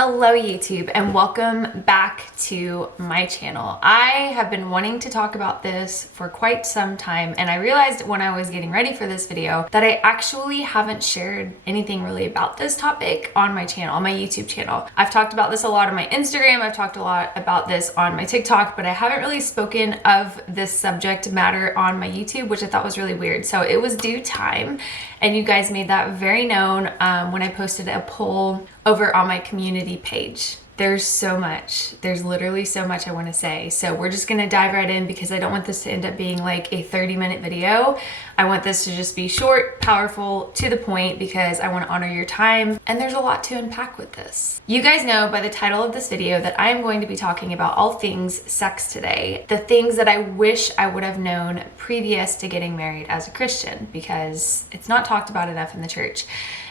Hello YouTube and welcome back to my channel. I have been wanting to talk about this for quite some time, and I realized when I was getting ready for this video that I actually haven't shared anything really about this topic on my channel, on my YouTube channel. I've talked about this a lot on my Instagram, I've talked a lot about this on my TikTok, but I haven't really spoken of this subject matter on my YouTube, which I thought was really weird. So it was due time, and you guys made that very known when I posted a poll over on my community page. There's so much. There's literally so much I want to say. So we're just going to dive right in because I don't want this to end up being like a 30-minute video. I want this to just be short, powerful, to the point because I want to honor your time, and there's a lot to unpack with this. You guys know by the title of this video that I am going to be talking about all things sex today. The things that I wish I would have known previous to getting married as a Christian, because it's not talked about enough in the church.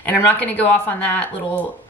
And I'm not going to go off on that little,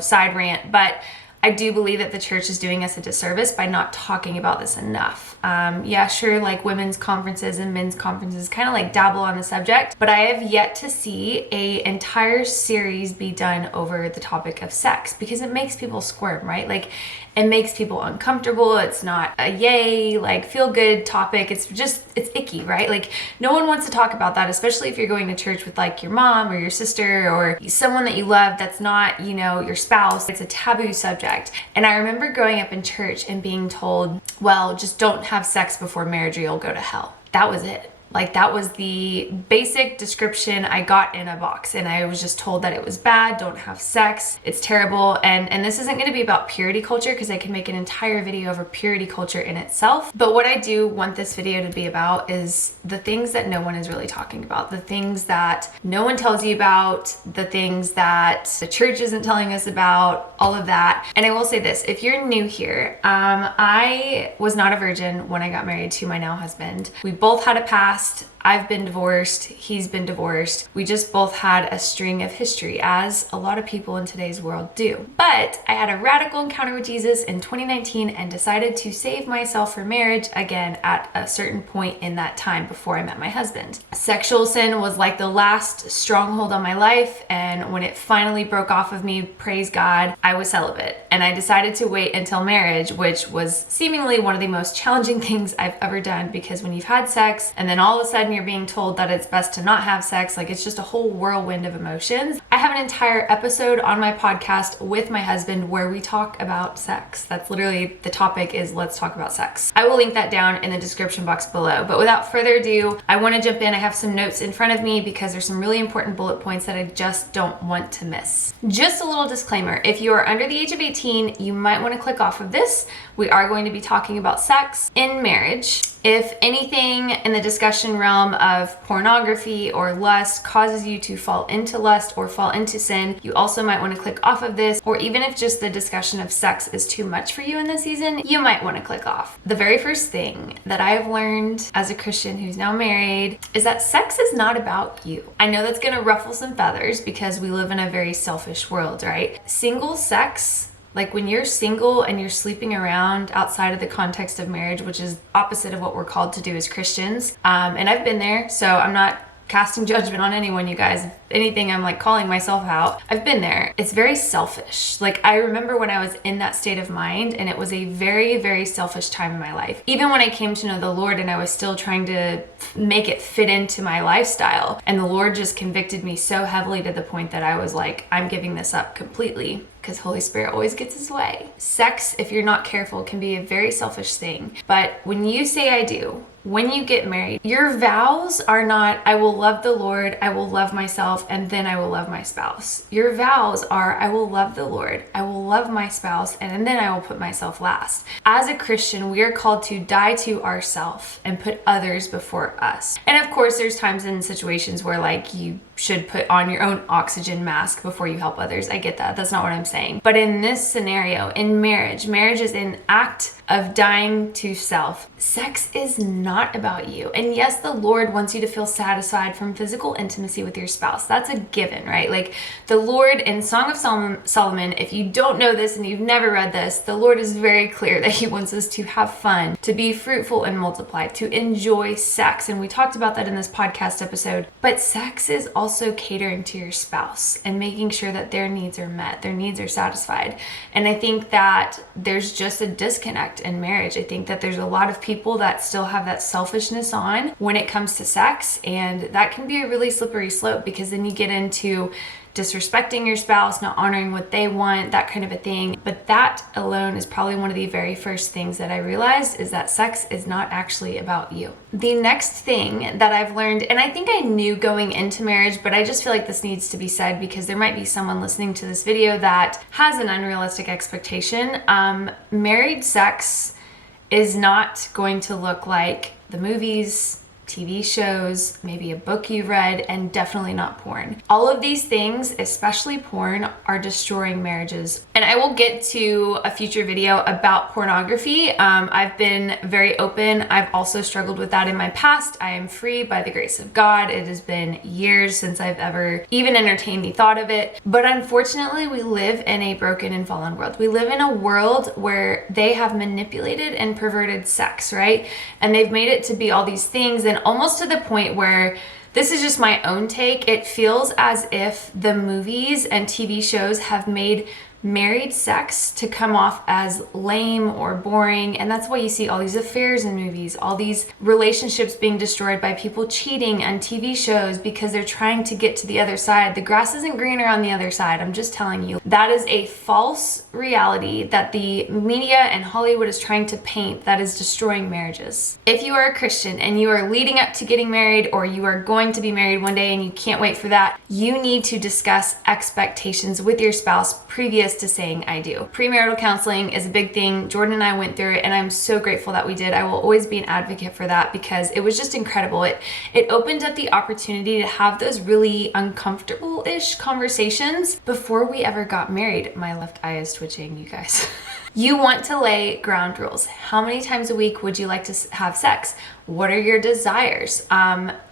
side rant, but I do believe that the church is doing us a disservice by not talking about this enough. Yeah, sure, like women's conferences and men's conferences kind of like dabble on the subject, but I have yet to see an entire series be done over the topic of sex because it makes people squirm, right? Like it makes people uncomfortable. It's not a yay, like feel good topic. It's icky, right? Like no one wants to talk about that, especially if you're going to church with like your mom or your sister or someone that you love that's not, your spouse. It's a taboo subject. And I remember growing up in church and being told, well, just don't have sex before marriage or you'll go to hell. That was it. Like that was the basic description I got in a box, and I was just told that it was bad, don't have sex, it's terrible. And this isn't going to be about purity culture because I can make an entire video over purity culture in itself. But what I do want this video to be about is the things that no one is really talking about, the things that no one tells you about, the things that the church isn't telling us about, all of that. And I will say this, if you're new here, I was not a virgin when I got married to my now husband. We both had a past. I've been divorced, he's been divorced. We just both had a string of history, as a lot of people in today's world do. But I had a radical encounter with Jesus in 2019 and decided to save myself for marriage again at a certain point in that time before I met my husband. Sexual sin was like the last stronghold on my life, and when it finally broke off of me, praise God, I was celibate. And I decided to wait until marriage, which was seemingly one of the most challenging things I've ever done, because when you've had sex and then all of a sudden you're being told that it's best to not have sex, like it's just a whole whirlwind of emotions. I have an entire episode on my podcast with my husband where we talk about sex. That's literally the topic, is let's talk about sex. I will link that down in the description box below. But without further ado, I want to jump in. I have some notes in front of me because there's some really important bullet points that I just don't want to miss. Just a little disclaimer, if you are under the age of 18, you might want to click off of this. We are going to be talking about sex in marriage. If anything in the discussion realm of pornography or lust causes you to fall into lust or fall into sin, you also might want to click off of this. Or even if just the discussion of sex is too much for you in this season, you might want to click off. The very first thing that I have learned as a Christian who's now married is that sex is not about you. I know that's going to ruffle some feathers because we live in a very selfish world, right? Single sex, like when you're single and you're sleeping around outside of the context of marriage, which is opposite of what we're called to do as Christians. And I've been there, so I'm not casting judgment on anyone, you guys. If anything, I'm like calling myself out. I've been there. It's very selfish. Like I remember when I was in that state of mind, and it was a very, very selfish time in my life. Even when I came to know the Lord and I was still trying to make it fit into my lifestyle, and the Lord just convicted me so heavily to the point that I was like, I'm giving this up completely, because Holy Spirit always gets his way. Sex, if you're not careful, can be a very selfish thing. But when you say I do, when you get married, your vows are not, I will love the Lord, I will love myself, and then I will love my spouse. Your vows are, I will love the Lord, I will love my spouse, and then I will put myself last. As a Christian, we are called to die to ourselves and put others before us. And of course, there's times and situations where like you should put on your own oxygen mask before you help others. I get that. That's not what I'm saying. But in this scenario, in marriage is an act of dying to self. Sex is not not about you. And yes, the Lord wants you to feel satisfied from physical intimacy with your spouse. That's a given, right? Like the Lord in Song of Solomon, if you don't know this and you've never read this, the Lord is very clear that he wants us to have fun, to be fruitful and multiply, to enjoy sex. And we talked about that in this podcast episode. But sex is also catering to your spouse and making sure that their needs are met, their needs are satisfied. And I think that there's just a disconnect in marriage. I think that there's a lot of people that still have that selfishness on when it comes to sex, and that can be a really slippery slope, because then you get into disrespecting your spouse, not honoring what they want, that kind of a thing. But that alone is probably one of the very first things that I realized, is that sex is not actually about you. The next thing that I've learned, and I think I knew going into marriage, but I just feel like this needs to be said because there might be someone listening to this video that has an unrealistic expectation. Married sex is not going to look like the movies, TV shows, maybe a book you read, and definitely not porn. All of these things, especially porn, are destroying marriages. And I will get to a future video about pornography. I've been very open. I've also struggled with that in my past. I am free by the grace of God. It has been years since I've ever even entertained the thought of it. But unfortunately, we live in a broken and fallen world. We live in a world where they have manipulated and perverted sex, right? And they've made it to be all these things, and almost to the point where, this is just my own take, it feels as if the movies and TV shows have made married sex to come off as lame or boring. And that's why you see all these affairs in movies, all these relationships being destroyed by people cheating on TV shows because they're trying to get to the other side. The grass isn't greener on the other side. I'm just telling you. That is a false reality that the media and Hollywood is trying to paint that is destroying marriages. If you are a Christian and you are leading up to getting married, or you are going to be married one day and you can't wait for that, you need to discuss expectations with your spouse previous to saying I do. Premarital counseling is a big thing. Jordan and I went through it, and I'm so grateful that we did. I will always be an advocate for that because it was just incredible. It opened up the opportunity to have those really uncomfortable-ish conversations before we ever got married. My left eye is twitching, you guys. You want to lay ground rules. How many times a week would you like to have sex? What are your desires?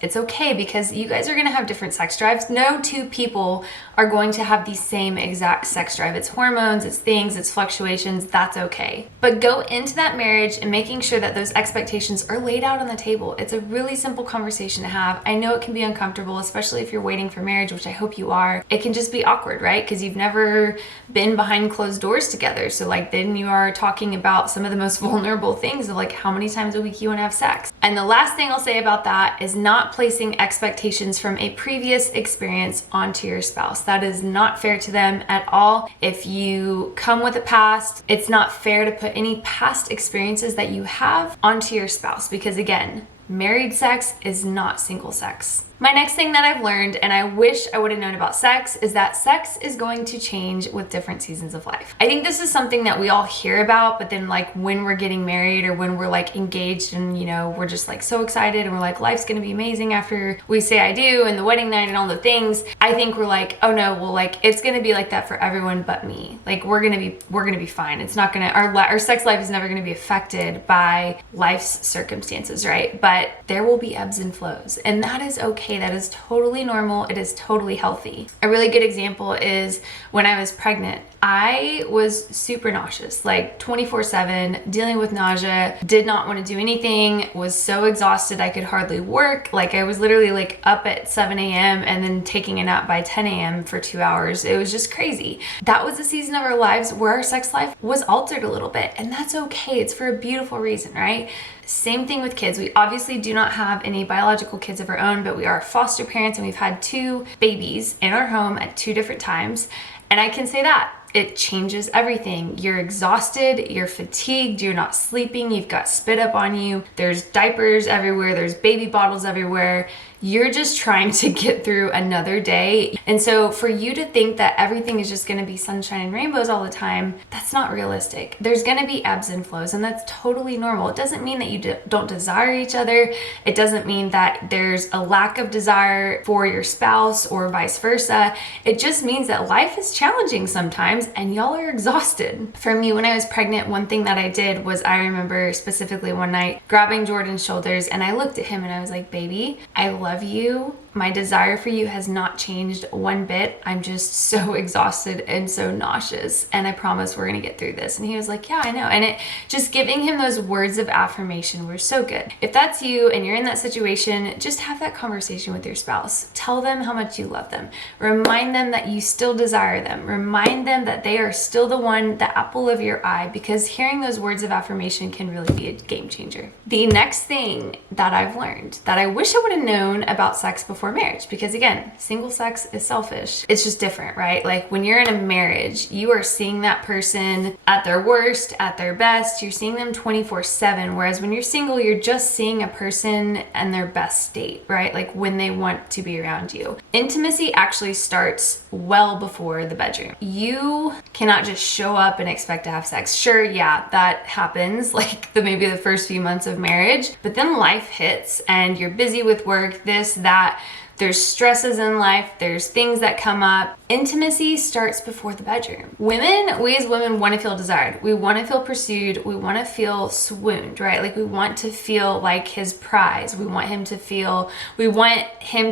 It's okay because you guys are gonna have different sex drives. No two people are going to have the same exact sex drive. It's hormones, it's things, it's fluctuations, that's okay. But go into that marriage and making sure that those expectations are laid out on the table. It's a really simple conversation to have. I know it can be uncomfortable, especially if you're waiting for marriage, which I hope you are. It can just be awkward, right? Because you've never been behind closed doors together. So like then you are talking about some of the most vulnerable things of like how many times a week you wanna have sex. And the last thing I'll say about that is not placing expectations from a previous experience onto your spouse. That is not fair to them at all. If you come with a past, it's not fair to put any past experiences that you have onto your spouse, because again, married sex is not single sex. My next thing that I've learned, and I wish I would have known about sex, is that sex is going to change with different seasons of life. I think this is something that we all hear about, but then like when we're getting married or when we're like engaged and you know, we're just like so excited and we're like, life's gonna be amazing after we say I do and the wedding night and all the things. I think we're like, oh no, well like it's gonna be like that for everyone but me. Like we're gonna be fine. It's not gonna, our sex life is never gonna be affected by life's circumstances, right? But there will be ebbs and flows, and that is okay. That is totally normal. It is totally healthy. A really good example is when I was pregnant. I was super nauseous, like 24/7, dealing with nausea, did not want to do anything, was so exhausted I could hardly work. Like I was literally like up at 7 a.m. and then taking a nap by 10 a.m. for 2 hours. It was just crazy. That was a season of our lives where our sex life was altered a little bit, and that's okay. It's for a beautiful reason, right? Same thing with kids. We obviously do not have any biological kids of our own, but we are foster parents and we've had 2 babies in our home at 2 different times. And I can say that it changes everything. You're exhausted, you're fatigued, you're not sleeping, you've got spit up on you, there's diapers everywhere, there's baby bottles everywhere. You're just trying to get through another day. And so for you to think that everything is just gonna be sunshine and rainbows all the time, that's not realistic. There's gonna be ebbs and flows, and that's totally normal. It doesn't mean that you don't desire each other. It doesn't mean that there's a lack of desire for your spouse or vice versa. It just means that life is challenging sometimes and y'all are exhausted. For me, when I was pregnant, one thing that I did was, I remember specifically one night grabbing Jordan's shoulders and I looked at him and I was like, baby, I love you. My desire for you has not changed one bit. I'm just so exhausted and so nauseous. And I promise we're gonna get through this. And he was like, yeah, I know. And it just giving him those words of affirmation were so good. If that's you and you're in that situation, just have that conversation with your spouse. Tell them how much you love them. Remind them that you still desire them. Remind them that they are still the one, the apple of your eye, because hearing those words of affirmation can really be a game changer. The next thing that I've learned that I wish I would have known about sex before marriage, because again, single sex is selfish. It's just different, right? Like when you're in a marriage, you are seeing that person at their worst, at their best. You're seeing them 24/7. Whereas when you're single, you're just seeing a person and their best state, right? Like when they want to be around you. Intimacy actually starts well before the bedroom. You cannot just show up and expect to have sex. Sure, yeah, that happens like maybe the first few months of marriage, but then life hits and you're busy with work, this, that. There's stresses in life, there's things that come up. Intimacy starts before the bedroom. We as women want to feel desired. We want to feel pursued. We want to feel swooned, right? Like we want to feel like his prize. We want him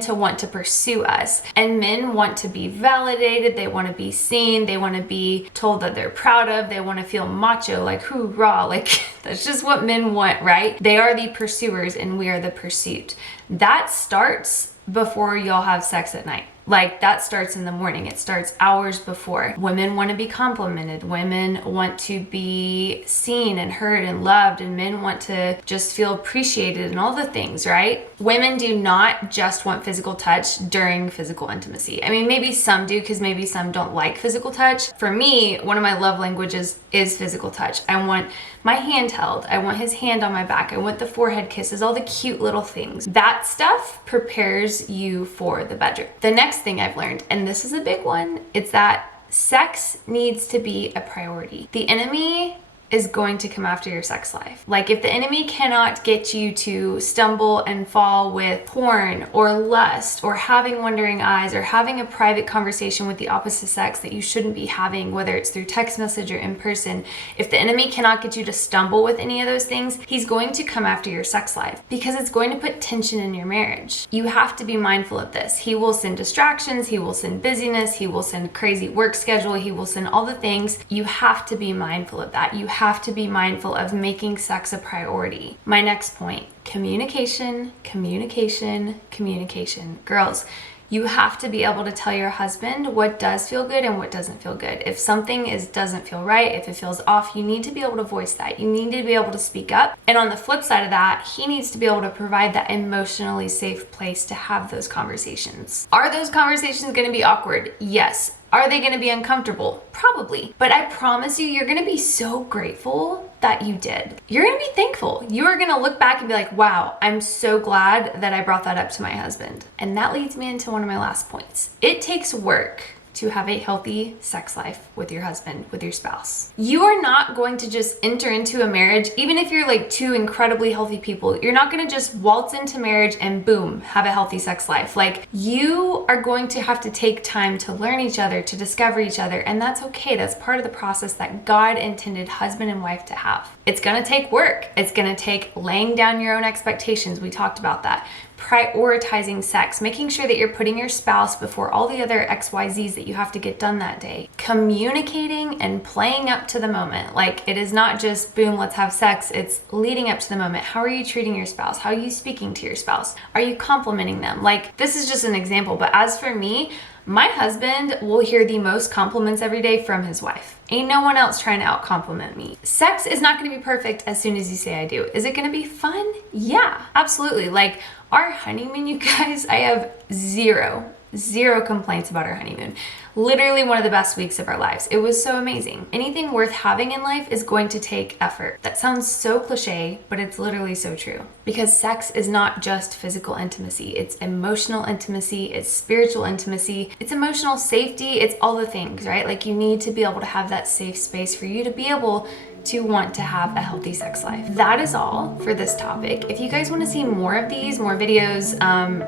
to want to pursue us. And men want to be validated. They want to be seen. They want to be told that they're proud of. They want to feel macho, like hoorah, like that's just what men want, right? They are the pursuers and we are the pursuit. That starts before y'all have sex at night. Like that starts in the morning. It starts hours before. Women want to be complimented. Women want to be seen and heard and loved, and men want to just feel appreciated and all the things, right? Women do not just want physical touch during physical intimacy. I mean, maybe some do, because maybe some don't like physical touch. For me, one of my love languages is physical touch. I want my hand held. I want his hand on my back. I want the forehead kisses, all the cute little things. That stuff prepares you for the bedroom. The next thing I've learned, and this is a big one, it's that sex needs to be a priority. The enemy is going to come after your sex life. Like if the enemy cannot get you to stumble and fall with porn or lust or having wandering eyes or having a private conversation with the opposite sex that you shouldn't be having, whether it's through text message or in person, if the enemy cannot get you to stumble with any of those things, he's going to come after your sex life because it's going to put tension in your marriage. You have to be mindful of this. He will send distractions, he will send busyness, he will send crazy work schedule, he will send all the things. You have to be mindful of that. You have to be mindful of making sex a priority. My next point, communication, communication, communication. Girls, you have to be able to tell your husband what does feel good and what doesn't feel good. If something doesn't feel right, if it feels off, you need to be able to voice that. You need to be able to speak up. And on the flip side of that, he needs to be able to provide that emotionally safe place to have those conversations. Are those conversations going to be awkward? Yes. Are they going to be uncomfortable? Probably. But I promise you, you're going to be so grateful that you did. You're going to be thankful. You are going to look back and be like, wow, I'm so glad that I brought that up to my husband. And that leads me into one of my last points. It takes work to have a healthy sex life with your husband, with your spouse. You are not going to just enter into a marriage, even if you're like two incredibly healthy people, you're not going to just waltz into marriage and boom, have a healthy sex life. Like you are going to have to take time to learn each other, to discover each other, and that's okay. That's part of the process that God intended husband and wife to have. It's going to take work. It's going to take laying down your own expectations. We talked about that. Prioritizing sex, making sure that you're putting your spouse before all the other XYZs that you have to get done that day. Communicating and playing up to the moment. Like it is not just boom, let's have sex. It's leading up to the moment. How are you treating your spouse? How are you speaking to your spouse? Are you complimenting them? Like this is just an example, but as for me, my husband will hear the most compliments every day from his wife. Ain't no one else trying to out-compliment me. Sex is not going to be perfect as soon as you say I do. Is it going to be fun? Yeah, absolutely. Like our honeymoon, you guys, I have zero zero complaints about our honeymoon. Literally one of the best weeks of our lives. It was so amazing. Anything worth having in life is going to take effort. That sounds so cliche, but it's literally so true. Because sex is not just physical intimacy. It's emotional intimacy, it's spiritual intimacy, it's emotional safety, it's all the things, right? Like you need to be able to have that safe space for you to be able to want to have a healthy sex life. That is all for this topic. If you guys want to see more of these, more videos,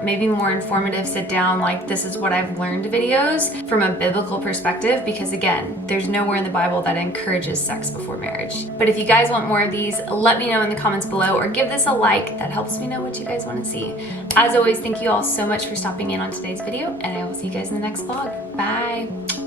maybe more informative sit down, like this is what I've learned videos from a biblical perspective, because again, there's nowhere in the Bible that encourages sex before marriage. But if you guys want more of these, let me know in the comments below or give this a like. That helps me know what you guys want to see. As always, thank you all so much for stopping in on today's video, and I will see you guys in the next vlog. Bye.